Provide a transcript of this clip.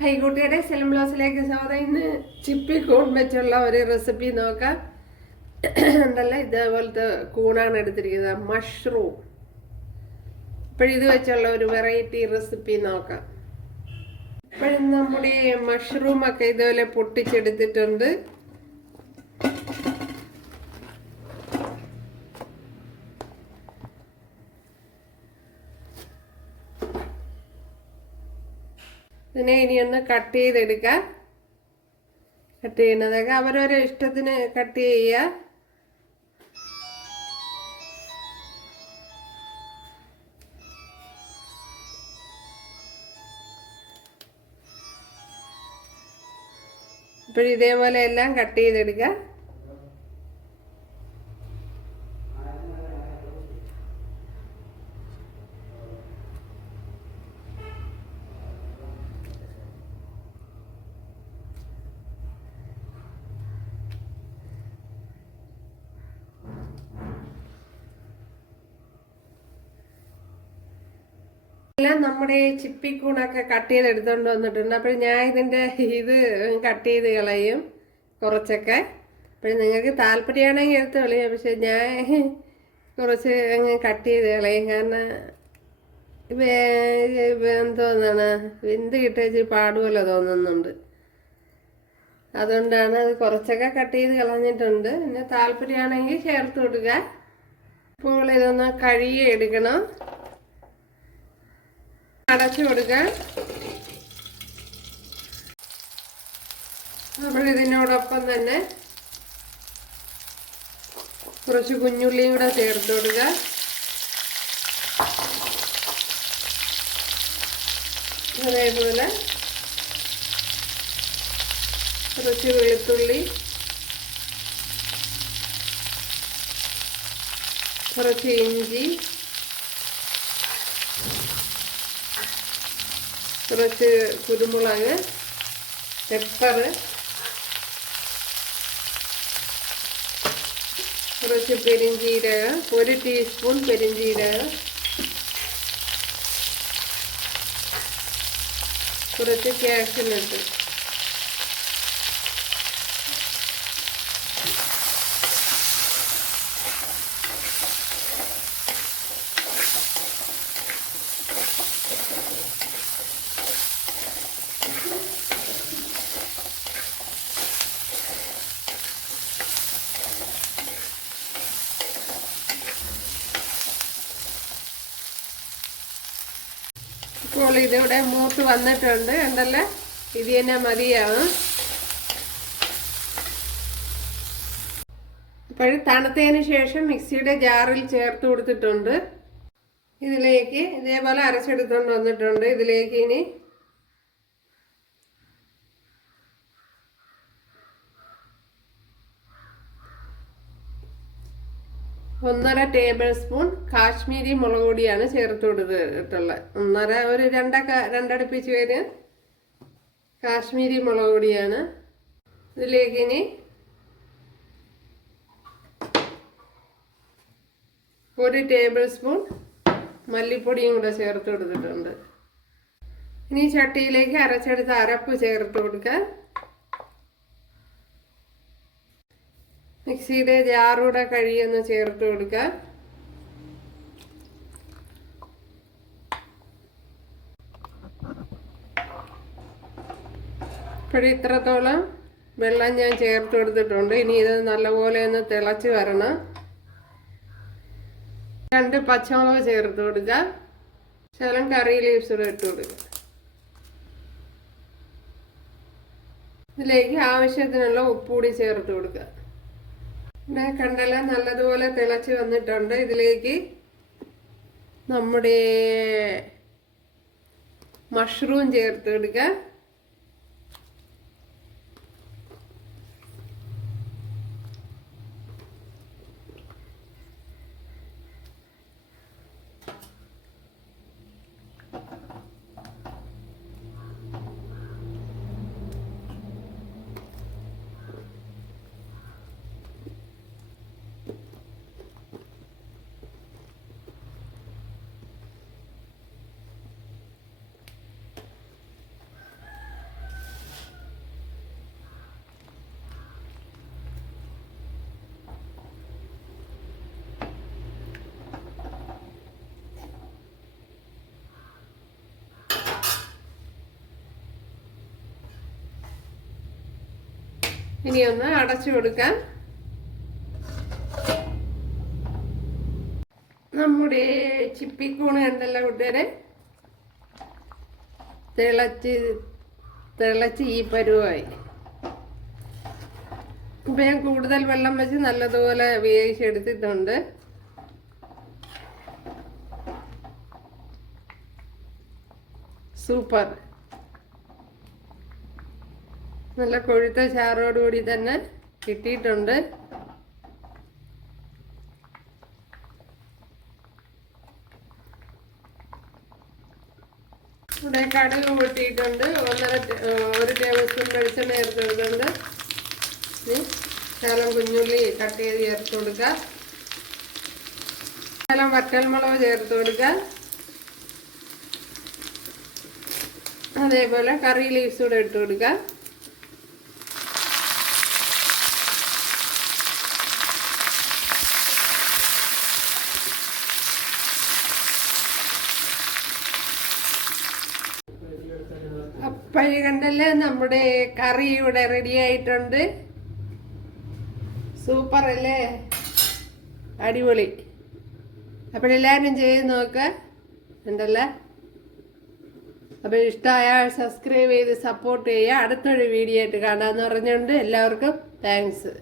ഹൈക്കുട്ടിയുടെ സെലം ബ്ലൗസിലേക്ക് സ്വാഗതം. ഇന്ന് ചിപ്പി കൂൺ വെച്ചുള്ള ഒരു റെസിപ്പി നോക്കാം. എന്തല്ല ഇതേപോലത്തെ കൂണാണ് എടുത്തിരിക്കുന്നത്. മഷ്റൂം. ഇപ്പോഴിത് വെച്ചുള്ള ഒരു വെറൈറ്റി റെസിപ്പി നോക്കാം. ഇപ്പോഴും നമ്മുടെ മഷ്റൂമൊക്കെ ഇതുപോലെ പൊട്ടിച്ചെടുത്തിട്ടുണ്ട്. ഇതിനെ ഇനി ഒന്ന് കട്ട് ചെയ്തെടുക്കാം. കട്ട് ചെയ്യുന്നതൊക്കെ അവരവരെ ഇഷ്ടത്തിന് കട്ട് ചെയ്യുക. ഇപ്പോഴും ഇതേപോലെ എല്ലാം കട്ട് ചെയ്തെടുക്കുക എല്ലാം നമ്മുടെ ചിപ്പിക്കൂണൊക്കെ കട്ട് ചെയ്ത് എടുത്തോണ്ട് വന്നിട്ടുണ്ട്. അപ്പോൾ ഞാൻ ഇതിന്റെ ഇത് കട്ട് ചെയ്ത് കളയും കുറച്ചൊക്കെ. അപ്പോൾ നിങ്ങൾക്ക് താല്പര്യമാണെങ്കിൽ എടുത്ത് കളയും. പക്ഷെ ഞാൻ കുറച്ച് അങ്ങ് കട്ട് ചെയ്ത് കളയും. കാരണം എന്തോന്നാണ് എന്ത് കിട്ടിയ പാടുമല്ലോ തോന്നുന്നുണ്ട്. അതുകൊണ്ടാണ് അത് കുറച്ചൊക്കെ കട്ട് ചെയ്ത് കളഞ്ഞിട്ടുണ്ട്. പിന്നെ താല്പര്യമാണെങ്കിൽ ചേർത്ത് കൊടുക്കുക. ഇപ്പോൾ ഇതൊന്ന് കഴുകി എടുക്കണം. അടച്ചു കൊടുക്കാൻ നമ്മൾ ഇതിനോടൊപ്പം തന്നെ കുറച്ച് കുഞ്ഞുള്ളിയും കൂടെ ചേർത്ത് കൊടുക്കുക അതേപോലെ കുറച്ച് വെളുത്തുള്ളി കുറച്ച് ഇഞ്ചി കുറച്ച് കുരുമുളക് പെപ്പർ കുറച്ച് പെരിഞ്ചീരകം ഒരു ടീസ്പൂൺ പെരിഞ്ചീരകം കുറച്ച് കാഷ്നട്ട് ഇപ്പോൾ ഇതിവിടെ മൂത്ത് വന്നിട്ടുണ്ട്. കണ്ടല്ലേ? ഇത് തന്നെ മതിയാവും. ഇപ്പോഴും തണുത്തതിന് ശേഷം മിക്സിയുടെ ജാറിൽ ചേർത്ത് കൊടുത്തിട്ടുണ്ട്. ഇതിലേക്ക് ഇതേപോലെ അരച്ചെടുത്തുകൊണ്ട് വന്നിട്ടുണ്ട്. ഇതിലേക്ക് ഇനി ഒന്നര ടേബിൾ സ്പൂൺ കാശ്മീരി മുളക് പൊടിയാണ് ചേർത്ത് കൊടുത്തിട്ടുള്ളത്. ഒന്നര ഒരു രണ്ടക്ക രണ്ടടുപ്പിച്ച് പേര് കാശ്മീരി മുളക് പൊടിയാണ്. ഇതിലേക്ക് ഇനി ഒരു ടേബിൾ സ്പൂൺ മല്ലിപ്പൊടിയും കൂടെ ചേർത്ത് കൊടുത്തിട്ടുണ്ട്. ഇനി ചട്ടിയിലേക്ക് അരച്ചെടുത്ത അരപ്പ് ചേർത്ത് കൊടുക്കുക. മിക്സിയുടെ ജാറൂടെ കഴിയൊന്ന് ചേർത്ത് കൊടുക്കുക. ഇപ്പോഴും ഇത്രത്തോളം വെള്ളം ഞാൻ ചേർത്ത് കൊടുത്തിട്ടുണ്ട്. ഇനി ഇത് നല്ലപോലെ ഒന്ന് തിളച്ച് വരണം. രണ്ട് പച്ചമുളക് ചേർത്ത് കൊടുക്കാം. ശകലം കറി ലീവ്സ് കൂടെ ഇട്ട് കൊടുക്കുക ഇതിലേക്ക് ആവശ്യത്തിനുള്ള ഉപ്പുകൂടി ചേർത്ത് കൊടുക്കുക കണ്ടല നല്ലതുപോലെ തിളച്ച് വന്നിട്ടുണ്ട് ഇതിലേക്ക്. നമ്മുടെ മഷ്റൂം ചേർത്ത് എടുക്കുക ഇനി ഒന്ന് അടച്ചു കൊടുക്കാം. നമ്മുടെ ചിപ്പിക്കൂണ് കണ്ടല്ലോ കൂട്ടുകാരെ? തിളച്ച് തിളച്ച് ഈ പരുവായി. ഇപ്പം ഞാൻ കൂടുതൽ വെള്ളം വെച്ച് നല്ലതുപോലെ വേവിച്ചെടുത്തിട്ടുണ്ട്. സൂപ്പർ. നല്ല കൊഴുത്ത ചാറോടുകൂടി തന്നെ കിട്ടിയിട്ടുണ്ട്. ഇവിടെ കടുക് പൊട്ടിയിട്ടുണ്ട് ഒന്നര ഒരു ടേബിൾ സ്പൂൺ വെളിച്ചെണ്ണ ചേർത്തിട്ടുണ്ട് ഇനി ശകലം കുഞ്ഞുള്ളി കട്ട് ചെയ്ത് ചേർത്ത് കൊടുക്കുക ശകലം വറ്റൽമുളക് ചേർത്ത് കൊടുക്കുക അതേപോലെ കറി ലീവ്സ് കൂടെ ഇട്ട് കൊടുക്കുക അപ്പോഴേ കണ്ടല്ലേ നമ്മുടെ കറി ഇവിടെ റെഡി ആയിട്ടുണ്ട്. സൂപ്പർ അല്ലേ? അടിപൊളി. അപ്പോഴെല്ലാവരും ചെയ്ത് നോക്ക്. ഉണ്ടല്ലേ? അപ്പോൾ ഇഷ്ടമായാൽ സബ്സ്ക്രൈബ് ചെയ്ത് സപ്പോർട്ട് ചെയ്യുക. അടുത്തൊരു വീഡിയോ ആയിട്ട് കാണാമെന്ന് പറഞ്ഞുകൊണ്ട് എല്ലാവർക്കും താങ്ക്സ്